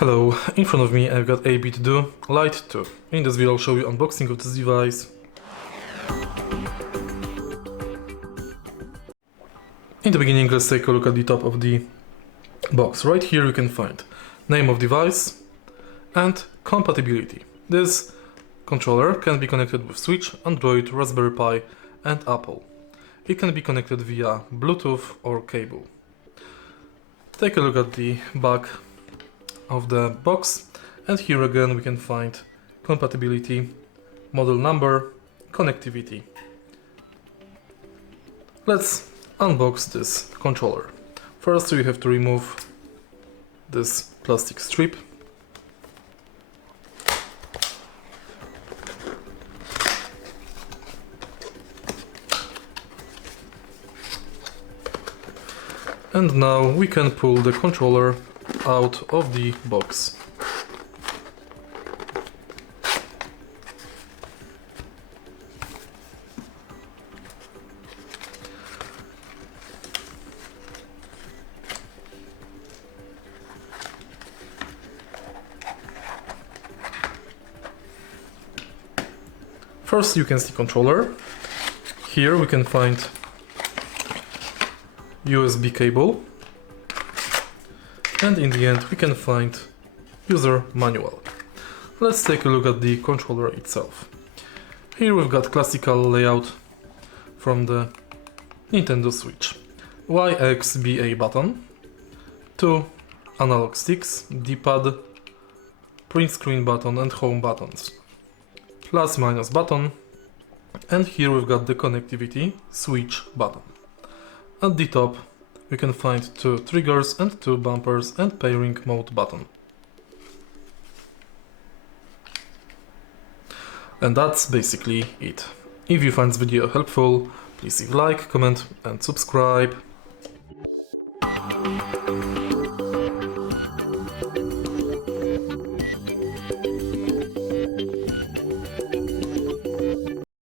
Hello, in front of me I've got 8BitDo Lite 2. In this video I'll show you unboxing of this device. In the beginning, let's take a look at the top of the box. Right here you can find name of device and compatibility. This controller can be connected with Switch, Android, Raspberry Pi and Apple. It can be connected via Bluetooth or cable. Take a look at the back of the box, and here again we can find compatibility, model number, connectivity. Let's unbox this controller. First we have to remove this plastic strip. And now we can pull the controller out of the box. First you can see controller. Here we can find USB cable. And in the end we can find user manual. Let's take a look at the controller itself. Here we've got classical layout from the Nintendo Switch. Y, X, B, A button, 2 analog sticks, D-pad, print screen button and home buttons, plus minus button, and here we've got the connectivity switch button. At the top we can find 2 triggers and 2 bumpers and pairing mode button. And that's basically it. If you find this video helpful, please leave a like, comment and subscribe.